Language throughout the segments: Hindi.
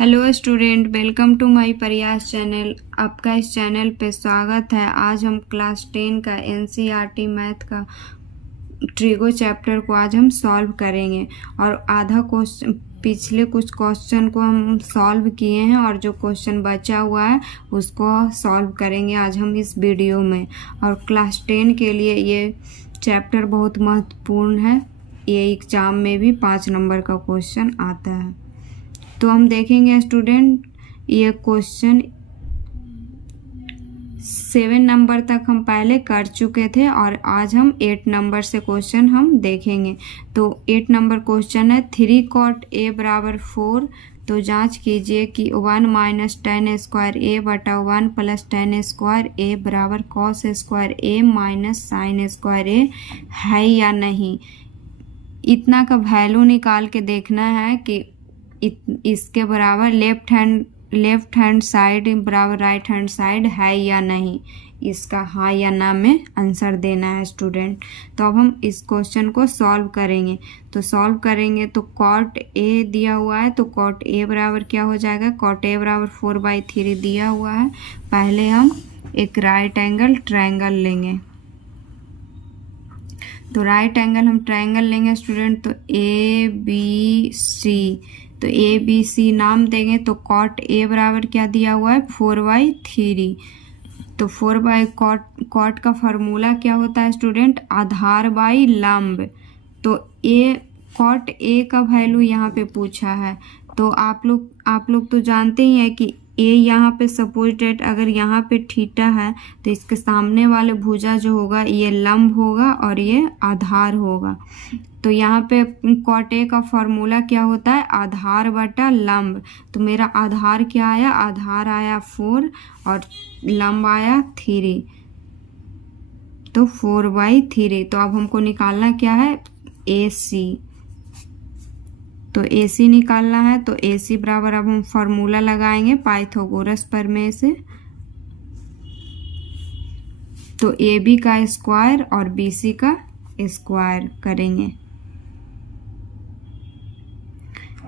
Hello student, welcome to my Prayas channel. आपका इस चैनल पे स्वागत है। आज हम क्लास 10 का एनसीईआरटी मैथ का ट्रिगो चैप्टर को आज हम सॉल्व करेंगे और आधा क्वेश्चन पिछले कुछ क्वेश्चन को हम सॉल्व किए हैं और जो क्वेश्चन बचा हुआ है उसको सॉल्व करेंगे आज हम इस वीडियो में। और क्लास 10 के लिए ये चैप्टर बहुत महत्वपूर्ण है। ये एग्ज़ाम में भी 5 नंबर का क्वेश्चन आता है। तो हम देखेंगे स्टूडेंट, ये क्वेश्चन 7 नंबर तक हम पहले कर चुके थे और आज हम 8 नंबर से क्वेश्चन हम देखेंगे। तो 8 नंबर क्वेश्चन है 3 cot a बराबर 4। तो जांच कीजिए कि 1 माइनस tan स्क्वायर a बटा 1 प्लस tan स्क्वायर a बराबर cos square a minus sine square a है या नहीं। इतना का वैल्यू निकाल के देखना है कि इसके बराबर लेफ्ट हैंड साइड बराबर राइट हैंड साइड है या नहीं। इसका हाँ या ना में आंसर देना है स्टूडेंट। तो अब हम इस क्वेश्चन को सॉल्व करेंगे। तो सॉल्व करेंगे तो cot a दिया हुआ है, तो cot a बराबर क्या हो जाएगा, cot a बराबर 4/3 दिया हुआ है। पहले हम एक राइट एंगल ट्रायंगल लेंगे। तो राइट एंगल हम ट्रायंगल लेंगे स्टूडेंट। तो ABC, तो ABC नाम देंगे। तो cot a बराबर क्या दिया हुआ है, 4/3। तो 4/cot का फार्मूला क्या होता है स्टूडेंट, आधार बाई लंब। तो cot a का वैल्यू यहाँ पे पूछा है। तो आप लोग तो जानते ही हैं कि a यहाँ पे सपोज डेट अगर यहाँ पे थीटा है तो इसके सामने वाले भुजा जो होगा ये लंब होगा और ये आधार होगा। तो यहाँ पे cot a का फार्मूला क्या होता है, आधार बटा लंब। तो मेरा आधार क्या आया, आधार आया 4 और लंब आया 3। तो 4/3। तो अब हमको निकालना क्या है, AC। तो AC निकालना है। तो AC बराबर अब हम फार्मूला लगाएंगे पाइथागोरस प्रमेय से। तो AB का स्क्वायर और BC का स्क्वायर करेंगे।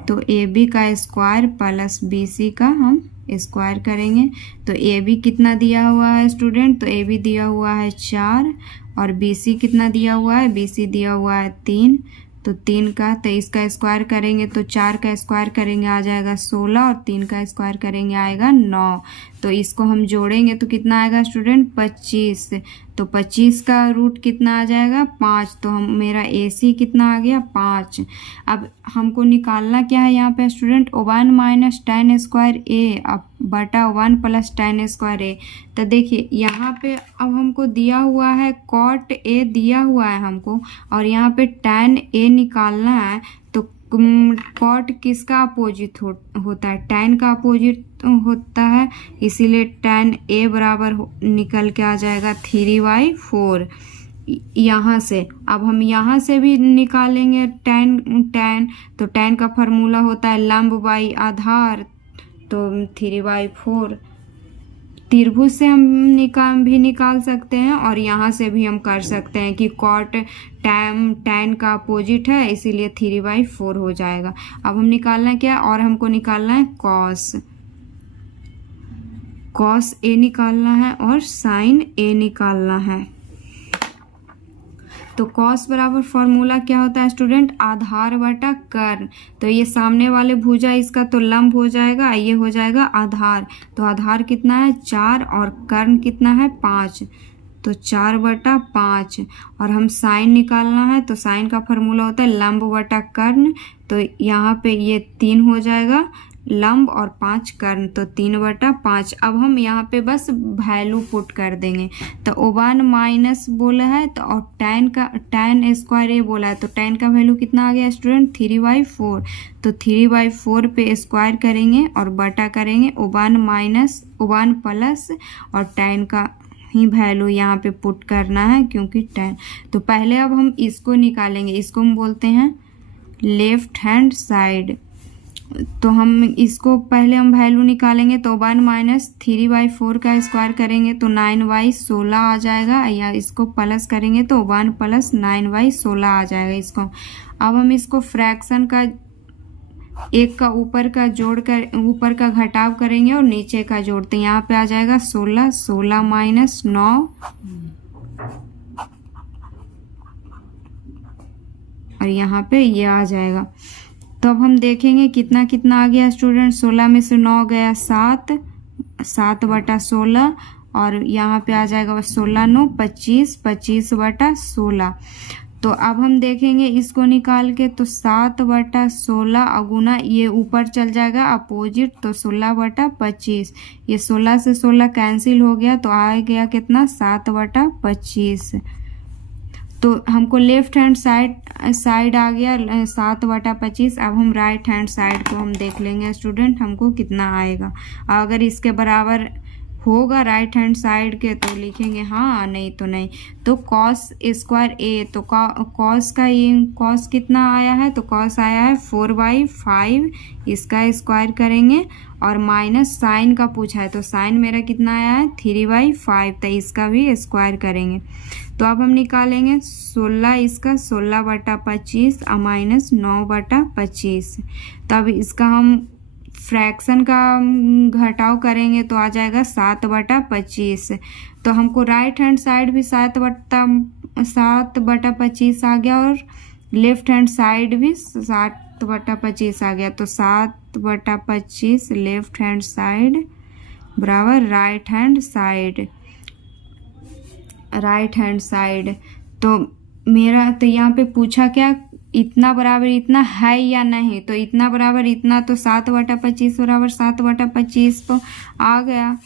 तो AB का स्क्वायर प्लस BC का हम स्क्वायर करेंगे। तो AB कितना दिया हुआ है स्टूडेंट, तो AB दिया हुआ है 4 और BC कितना दिया हुआ है, BC दिया हुआ है 3। तो 3 का, तो इसका स्क्वायर करेंगे तो 4 का स्क्वायर करेंगे आ जाएगा 16 और 3 का स्क्वायर करेंगे आएगा 9। तो इसको हम जोड़ेंगे तो कितना आएगा स्टूडेंट, 25। तो 25 का रूट कितना आ जाएगा, 5। तो हम मेरा AC कितना आ गया, 5। अब हमको निकालना क्या है यहाँ पे student, 1 minus tan square a अब बटा 1 प्लस tan स्क्वायर a। तो देखिए यहाँ पे अब हमको दिया हुआ है cot a दिया हुआ है हमको और यहाँ पे tan a निकालना है। तो cot किसका अपोजिट होता है, tan का अपोजिट होता है, इसीलिए tan a बराबर निकल के आ जाएगा 3/4। यहाँ से अब हम यहाँ से भी निकालेंगे tan। तो tan का फार्मूला होता है लंब बाई आधार। तो 3/4। त्रिभुज से हम निकाल सकते हैं और यहाँ से भी हम कर सकते हैं कि cot tan का अपोजिट है, इसीलिए 3/4 हो जाएगा। अब हम निकालना क्या, और हमको निकालना है cos a निकालना है और sin a निकालना है। तो cos बराबर फॉर्मूला क्या होता है स्टूडेंट, आधार बटा कर्ण। तो ये सामने वाले भुजा इसका तो लंब हो जाएगा, ये हो जाएगा आधार। तो आधार कितना है 4 और कर्ण कितना है 5। तो 4/5 और हम साइन निकालना है। तो साइन का फार्मूला होता है लंब बटा कर्ण। तो यहाँ पे ये 3 हो जाएगा लंब और 5 कर्ण, तो 3/5। अब हम यहाँ पे बस वैल्यू पुट कर देंगे। तो 1 माइनस बोला है तो और tan स्क्वायर ए बोला है, तो tan का वैल्यू कितना आ गया स्टूडेंट, 3/4। तो 3/4 पे स्क्वायर करेंगे और बटा करेंगे 1 प्लस और tan का ही वैल्यू यहाँ पे पुट करना है क्योंकि tan। तो पहले अब हम इसको निकालेंगे, इसको हम बोलते हैं लेफ्ट हैंड साइड। तो हम इसको पहले हम वैल्यू निकालेंगे। तो 1 माइनस 3/4 का स्क्वायर करेंगे तो 9/16 आ जाएगा, या इसको प्लस करेंगे तो 1 प्लस 9/16 आ जाएगा इसको। अब हम इसको फ्रैक्शन का एक का ऊपर का जोड़ कर ऊपर का घटाव करेंगे और नीचे का जोड़, तो यहाँ पे आ जाएगा 16, 16 माइनस 9 और यहाँ पे ये आ जाएगा। तो अब हम देखेंगे कितना कितना आ गया स्टूडेंट। 16 में से 9 गया 7, 7/16 और यहाँ पे आ जाएगा 16 9 25, 25/16। तो अब हम देखेंगे इसको निकाल के, तो 7/16 अगुना ये ऊपर चल जाएगा अपोजिट, तो 16/25। ये 16 से 16 कैंसिल हो गया, तो आ गया कितना 7/25। तो हमको लेफ्ट हैंड साइड आ गया 7/25। अब हम राइट हैंड साइड को हम देख लेंगे स्टूडेंट हमको कितना आएगा। अगर इसके बराबर होगा राइट हैंड साइड के तो लिखेंगे हाँ, नहीं तो नहीं। तो कॉस स्क्वायर ए, तो कॉस का ये कॉस कितना आया है, तो कॉस आया है 4/5, इसका स्क्वायर करेंगे और माइनस साइन का पूछा है, तो साइन मेरा कितना आया है 3/5, तो इसका भी स्क्वायर करेंगे। तो अब हम निकालेंगे 16, इसका 16/25 और माइनस 9/25। तो अब इसका हम फ्रैक्शन का घटाव करेंगे तो आ जाएगा 7/25। तो हमको राइट हैंड साइड भी 7/25 आ गया और लेफ्ट हैंड साइड भी 7/25 आ गया। तो 7/25 लेफ्ट हैंड साइड बराबर राइट हैंड साइड। तो मेरा तो यहाँ पे पूछा क्या, इतना बराबर इतना है या नहीं, तो इतना बराबर इतना, तो 7/25 बराबर 7/25 तो आ गया,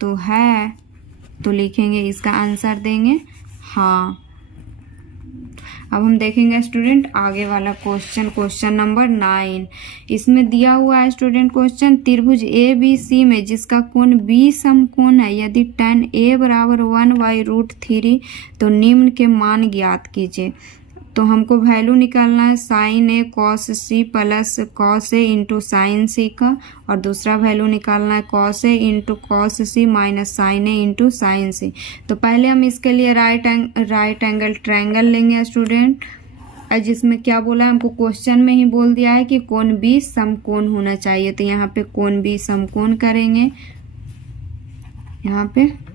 तो है, तो लिखेंगे इसका आंसर देंगे हाँ। अब हम देखेंगे स्टूडेंट आगे वाला क्वेश्चन नंबर 9। इसमें दिया हुआ है स्टूडेंट क्वेश्चन, त्रिभुज ABC में जिसका कोण B समकोण है, यदि tan A बराबर 1/√3 तो निम्न के मान ज्ञात कीजिए। तो हमको वैल्यू निकालना है sign A cos C plus cos A into sine सी का, और दूसरा वैल्यू निकालना है cos A into cos C minus sign A into sine C. तो पहले हम इसके लिए राइट एंगल ट्रायंगल लेंगे स्टूडेंट, जिसमें क्या बोला है हमको क्वेश्चन में ही बोल दिया है कि कोण बी समकोण होना चाहिए। तो यहाँ पे कोण बी समकोण करेंगे, यहाँ पे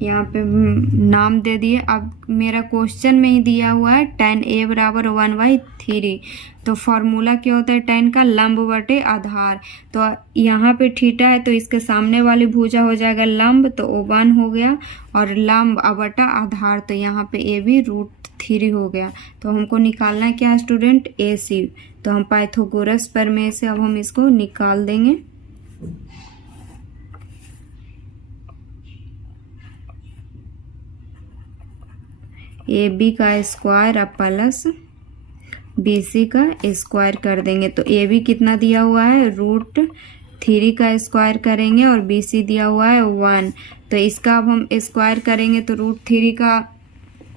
नाम दे दिए। अब मेरा क्वेश्चन में ही दिया हुआ है tan A बराबर 1/3। तो फॉर्मूला क्या होता है tan का, लंब बटे आधार। तो यहाँ पे थीटा है तो इसके सामने वाली भुजा हो जाएगा लंब, तो 1 हो गया, और लंब बटा आधार, तो यहाँ पे A भी √3 हो गया। तो हमको निकालना है क्या स्टूडेंट, AC। तो हम पाइथागोरस प्रमेय से अब हम इसको निकाल देंगे। AB का स्क्वायर अब प्लस BC का स्क्वायर कर देंगे। तो AB कितना दिया हुआ है √3 का स्क्वायर करेंगे और BC दिया हुआ है 1। तो इसका अब हम स्क्वायर करेंगे तो √3 का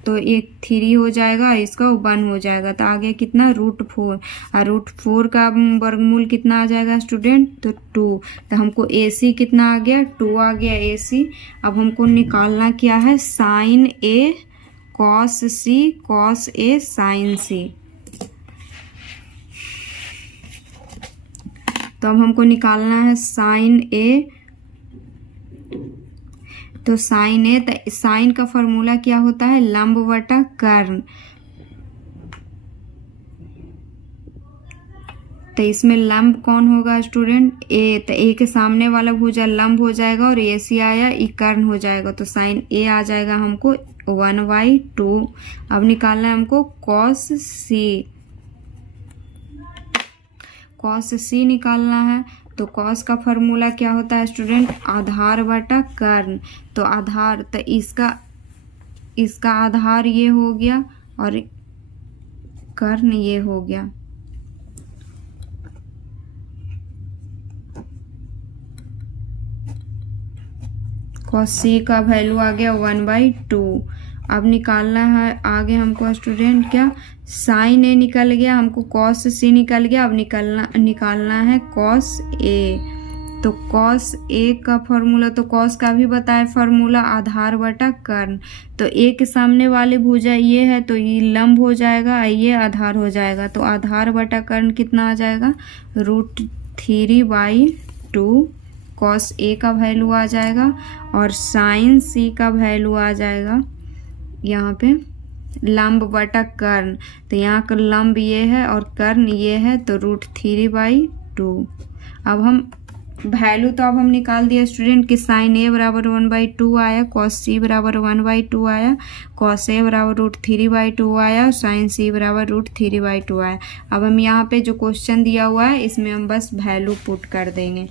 तो एक 3 हो जाएगा और इसका 1 हो जाएगा। तो आगे कितना √4, और √4 का वर्गमूल कितना आ जाएगा स्टूडेंट, तो 2। तो हमको AC कितना आ गया, 2 आ गया AC। अब हमको निकालना क्या है, sine A cos C cos A sine C. तो अब हमको निकालना है साइन ए, तो साइन ए, तो साइन का फॉर्मूला क्या होता है, लंब बटा कर्ण। तो इसमें लंब कौन होगा स्टूडेंट, ए। तो ए के सामने वाला भुजा लंब हो जाएगा और AC आया ई कर्ण हो जाएगा। तो साइन ए आ जाएगा हमको 1/2। अब निकालना है हमको कॉस सी निकालना है। तो कॉस का फॉर्मूला क्या होता है स्टूडेंट, आधार बटा कर्ण। तो आधार, तो इसका आधार ये हो गया और कर्ण ये हो गया। कॉस सी का वैल्यू आ गया 1/2। अब निकालना है आगे हमको स्टूडेंट क्या, साइन ए निकल गया, हमको कॉस सी निकल गया। अब निकालना है कॉस ए। तो कॉस ए का फॉर्मूला, तो कॉस का भी बताए फॉर्मूला आधार बटा कर्ण। तो ए के सामने वाली भुजा ये है तो ये लंब हो जाएगा, ये आधार हो जाएगा। तो आधार बटा कर्ण कितना आ जाएगा, √3/2 कॉस ए का वैल्यू आ जाएगा और साइन सी का वैल्यू आ जाएगा यहाँ पे लंब बटा कर्ण। तो यहाँ का लंब ये है और कर्ण ये है तो √3/2। अब हम वैल्यू तो अब हम निकाल दिया स्टूडेंट कि साइन ए बराबर 1/2 आया, कॉस सी बराबर 1/2 आया, कॉस ए बराबर √3/2 आया, साइन सी बराबर √3/2 आया। अब हम यहाँ पे जो क्वेश्चन दिया हुआ है इसमें हम बस वैल्यू पुट कर देंगे।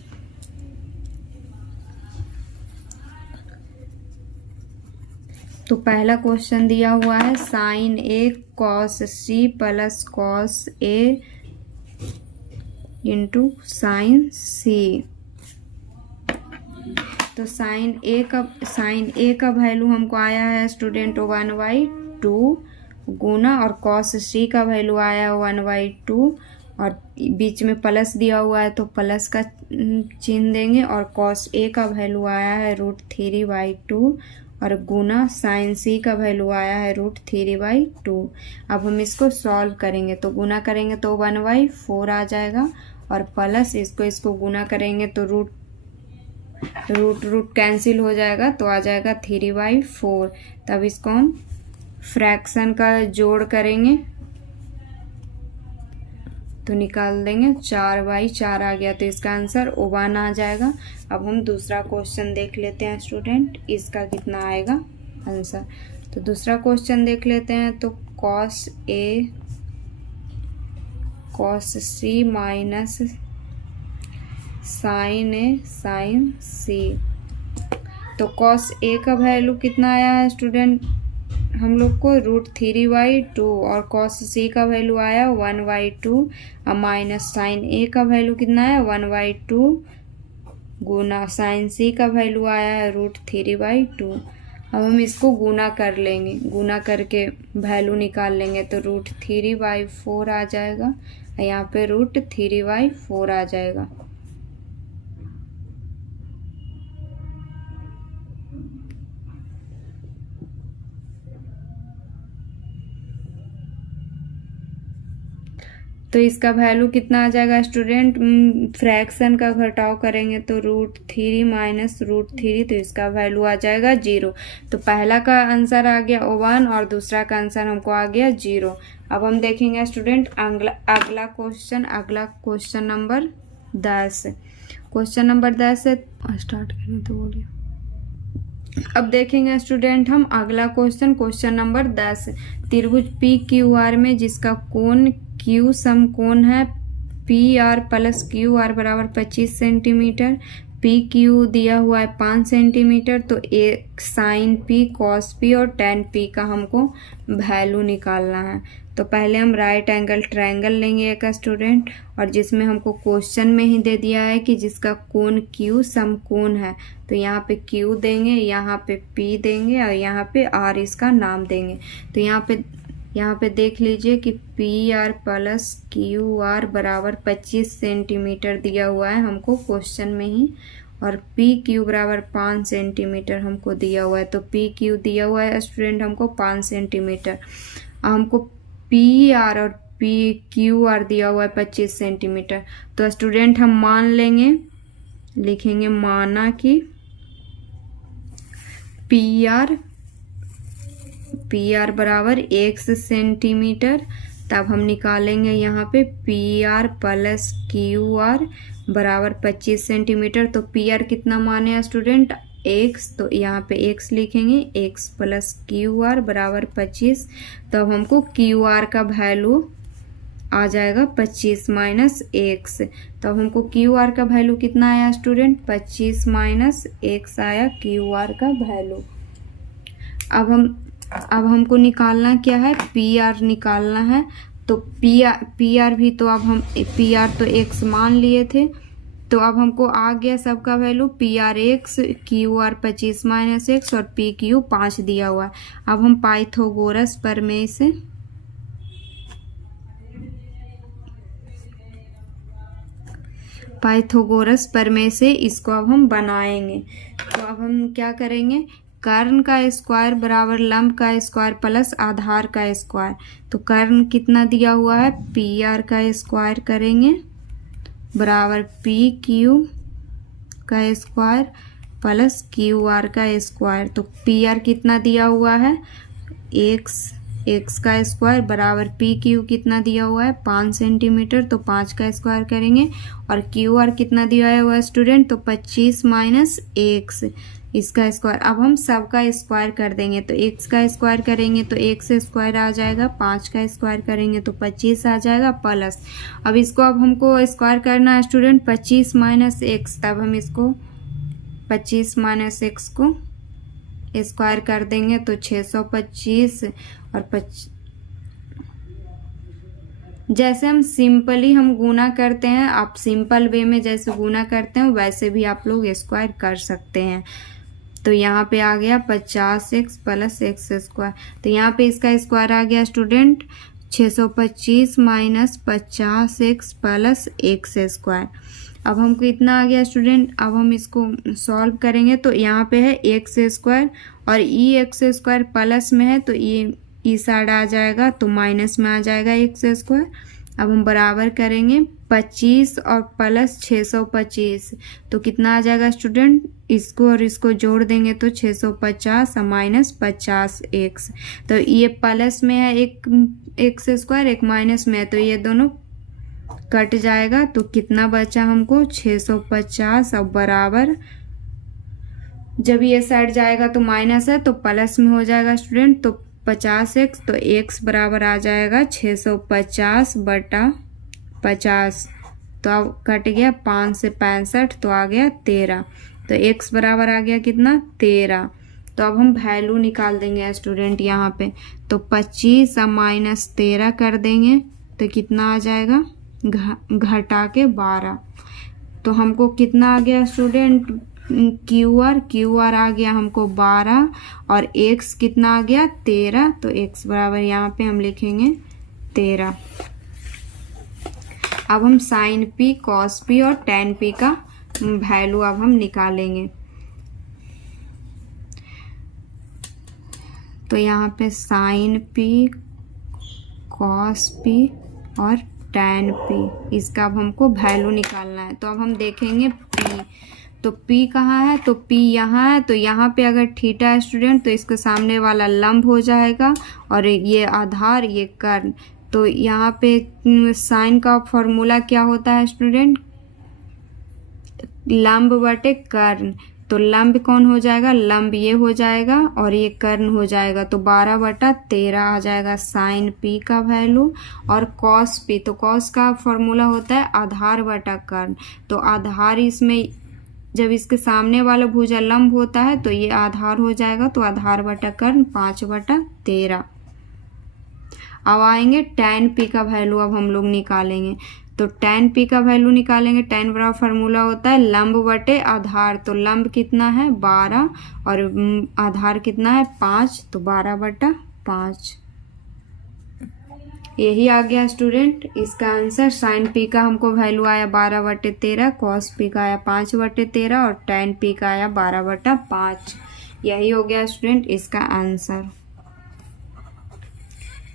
तो पहला क्वेश्चन दिया हुआ है sign A cos C plus cos A into sine C. तो साइन ए का वैल्यू हमको आया है स्टूडेंट 1/2 गुना और कॉस सी का वैल्यू आया 1/2 और बीच में प्लस दिया हुआ है तो प्लस का चिन्ह देंगे और कॉस ए का वैल्यू आया है √3/2 और गुना साइन सी का वैल्यू आया है √3/2। अब हम इसको सॉल्व करेंगे तो गुना करेंगे तो 1/4 आ जाएगा और प्लस इसको गुना करेंगे तो रूट कैंसिल हो जाएगा तो आ जाएगा 3/4। तब इसको हम फ्रैक्शन का जोड़ करेंगे तो निकाल देंगे 4/4 आ गया तो इसका आंसर 1 आ जाएगा। अब हम दूसरा क्वेश्चन देख लेते हैं स्टूडेंट, इसका कितना आएगा आंसर। तो दूसरा क्वेश्चन देख लेते हैं। तो cos A cos C minus sign A sine C. तो कॉस ए का वैल्यू कितना आया है स्टूडेंट हम लोग को √3/2 और कॉस सी का वैल्यू आया 1/2 और माइनस साइन ए का वैल्यू कितना है 1/2 गुना साइन सी का वैल्यू आया है √3/2। अब हम इसको गुना कर लेंगे, गुना करके वैल्यू निकाल लेंगे तो √3/4 आ जाएगा, यहाँ पे √3/4 आ जाएगा। तो इसका वैल्यू कितना आ जाएगा स्टूडेंट, फ्रैक्शन का घटाव करेंगे तो √3 माइनस √3 तो इसका वैल्यू आ जाएगा 0। तो पहला का आंसर आ गया 1 और दूसरा का आंसर हमको आ गया 0। अब हम देखेंगे स्टूडेंट अगला क्वेश्चन नंबर 10। क्वेश्चन नंबर 10 से स्टार्ट करें तो बोलिए। अब देखेंगे स्टूडेंट हम अगला क्वेश्चन नंबर 10। त्रिभुज PQR में जिसका कोण Q समकोण है PR प्लस QR बराबर 25 सेंटीमीटर, PQ दिया हुआ है 5 सेंटीमीटर। तो एक साइन P कॉस P और tan P का हमको वैल्यू निकालना है। तो पहले हम राइट एंगल ट्रायंगल लेंगे एक स्टूडेंट, और जिसमें हमको क्वेश्चन में ही दे दिया है कि जिसका कोण Q समकोण है। तो यहाँ पे Q देंगे, यहाँ पे P देंगे और यहाँ पे R इसका नाम देंगे। तो यहाँ पे देख लीजिए कि PR प्लस QR बराबर 25 सेंटीमीटर दिया हुआ है हमको क्वेश्चन में ही, और PQ बराबर 5 सेंटीमीटर हमको दिया हुआ है। तो PQ दिया हुआ है स्टूडेंट हमको 5 सेंटीमीटर, हमको PR और PQR दिया हुआ है 25 सेंटीमीटर। तो स्टूडेंट हम मान लेंगे, लिखेंगे माना कि PR बराबर x सेंटीमीटर। तब हम निकालेंगे यहाँ पे PR प्लस QR बराबर 25 सेंटीमीटर। तो PR कितना माने हैं स्टूडेंट x, तो यहाँ पे x लिखेंगे, x प्लस QR बराबर 25। तब हमको QR का वैल्यू आ जाएगा 25 माइनस x। तब हमको QR का वैल्यू कितना आया स्टूडेंट, 25 माइनस x आया QR का वैल्यू। अब हमको निकालना क्या है, PR निकालना है। तो PR भी, तो अब हम PR तो x मान लिए थे, तो अब हमको आ गया सबका value PR x, QR 25 minus x और PQ 5 दिया हुआ है। अब हम पाइथागोरस प्रमेय से पाइथागोरस प्रमेय से इसको अब हम बनाएंगे। तो अब हम क्या करेंगे, कर्ण का स्क्वायर बराबर लंब का स्क्वायर प्लस आधार का स्क्वायर। तो कर्ण कितना दिया हुआ है, पी आर का स्क्वायर करेंगे बराबर पी क्यू का स्क्वायर प्लस क्यू आर का स्क्वायर। तो पी आर कितना दिया हुआ है, एक्स का स्क्वायर बराबर पी क्यू कितना दिया हुआ है 5 सेंटीमीटर, तो 5 का स्क्वायर करेंगे। और क्यू आर कितना दिया हुआ है स्टूडेंट, तो 25 माइनस एक्स इसका स्क्वायर। अब हम सब का स्क्वायर कर देंगे, तो एक्स का स्क्वायर करेंगे तो एक्स स्क्वायर आ जाएगा, 5 का स्क्वायर करेंगे तो 25 आ जाएगा प्लस। अब इसको अब हमको स्क्वायर करना है स्टूडेंट 25 माइनस एक्स, तब हम इसको 25 माइनस एक्स को स्क्वायर कर देंगे तो 625 और 25। जैसे हम सिंपली हम गुना करते हैं, आप सिंपल वे में जैसे गुना करते हैं वैसे भी आप लोग स्क्वायर कर सकते हैं। तो यहाँ पे आ गया 50x प्लस एक्स स्क्वायर। तो यहाँ पे इसका स्क्वायर आ गया student 625 minus 50x plus x square. अब हमको इतना आ गया स्टूडेंट। अब हम इसको सॉल्व करेंगे तो यहाँ पे है एक्स स्क्वायर और ई एक्स स्क्वायर प्लस में है तो ये ई साइड आ जाएगा तो माइनस में आ जाएगा एक्स स्क्वायर। अब हम बराबर करेंगे 25 और प्लस 625 तो कितना आ जाएगा स्टूडेंट, इसको और इसको जोड़ देंगे तो 650 और माइनस 50 एक्स। तो ये प्लस में है एक एक्स स्क्वायर, एक माइनस में है तो ये दोनों कट जाएगा। तो कितना बचा हमको 650 और बराबर, जब ये साइड जाएगा तो माइनस है तो प्लस में हो जाएगा स्टूडेंट। तो 50x तो x बराबर आ जाएगा 650 बटा 50। तो अब कट गया 5 से 65 तो आ गया 13। तो x बराबर आ गया कितना 13। तो अब हम वैल्यू निकाल देंगे स्टूडेंट यहाँ पे। तो 25 और माइनस 13 कर देंगे तो कितना आ जाएगा घटा के 12। तो हमको कितना आ गया स्टूडेंट क्यू आर आ गया हमको 12 और x कितना आ गया 13। तो x बराबर यहाँ पे हम लिखेंगे 13। अब हम साइन p कॉस p और टेन p का वैल्यू अब हम निकालेंगे। तो यहाँ पे साइन p कॉस p और टेन p इसका अब हमको वैल्यू निकालना है। तो अब हम देखेंगे p, तो p कहाँ है, तो p यहाँ है। तो यहाँ पे अगर थीटा है स्टूडेंट तो इसके सामने वाला लंब हो जाएगा और ये आधार ये कर्ण। तो यहाँ पे साइन का फॉर्मूला क्या होता है स्टूडेंट, लंब बटे कर्ण। तो लंब कौन हो जाएगा, लंब ये हो जाएगा और ये कर्ण हो जाएगा। तो 12 बटा 13 आ जाएगा साइन p का वैल्यू। और कॉस p, तो कॉस का फॉर्मूला होता है आधार बटा कर्ण। तो आधार इसमें जब इसके सामने वाला भुजा लंब होता है तो ये आधार हो जाएगा। तो आधार बटा कर्ण 5 बटा 13। अब आएंगे टेन p का वैल्यू अब हम लोग निकालेंगे। तो टेन p का वैल्यू निकालेंगे, टेन बराबर फार्मूला होता है लंब बटे आधार। तो लंब कितना है 12 और आधार कितना है 5, तो 12 बटा 5। यही आ गया स्टूडेंट इसका आंसर। साइन p का हमको वैल्यू आया 12 बटे 13, कॉस p का आया 5 बटे 13 और टेन p का आया 12 बटा 5। यही हो गया स्टूडेंट इसका आंसर।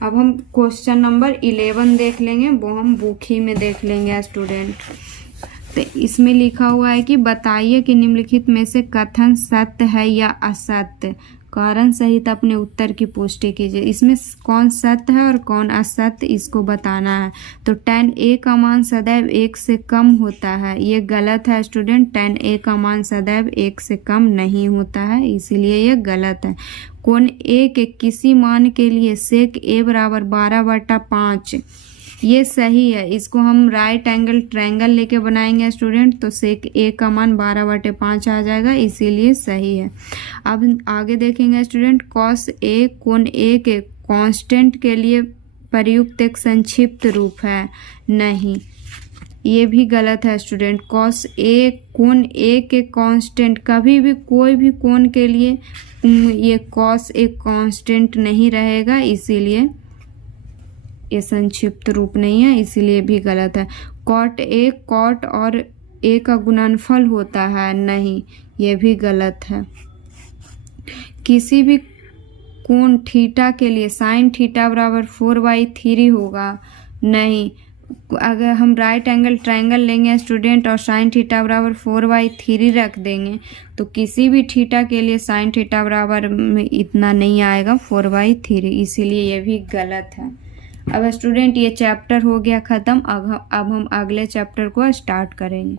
अब हम क्वेश्चन नंबर 11 देख लेंगे, वो हम बुक ही में देख लेंगे स्टूडेंट। तो इसमें लिखा हुआ है कि बताइए कि निम्नलिखित में से कथन सत्य है या असत्य, कारण सहित अपने उत्तर की पुष्टि कीजिए। इसमें कौन सत्य है और कौन असत्य इसको बताना है। तो tan a का मान सदैव 1 से कम होता है, ये गलत है स्टूडेंट। tan a का मान सदैव 1 से कम नहीं होता है, इसीलिए ये गलत है। कोण a के किसी मान के लिए sec a बराबर 12 बटा 5, ये सही है। इसको हम राइट एंगल ट्रायंगल लेके बनाएंगे स्टूडेंट। तो sec a का मान 12 बटे 5 आ जाएगा, इसीलिए सही है। अब आगे देखेंगे स्टूडेंट, cos a कोण a के कांस्टेंट के लिए प्रयुक्त एक संक्षिप्त रूप है, नहीं, ये भी गलत है स्टूडेंट। cos a कोण a के कांस्टेंट, कभी भी कोई भी कोण के लिए ये cos एक कांस्टेंट नहीं रहेगा, इसीलिए ये संक्षिप्त रूप नहीं है, इसीलिए भी गलत है। cot a कॉट और ए का गुणनफल होता है? नहीं, ये भी गलत है। किसी भी कोण थीटा के लिए साइन थीटा बराबर 4/3 होगा? नहीं। अगर हम राइट एंगल ट्रायंगल लेंगे स्टूडेंट और साइन थीटा बराबर 4/3 रख देंगे तो किसी भी थीटा के लिए साइन थीटा बराबर में इतना नहीं आएगा 4/3, इसीलिए ये भी गलत है। अब स्टूडेंट ये चैप्टर हो गया ख़त्म। अब हम अगले चैप्टर को स्टार्ट करेंगे।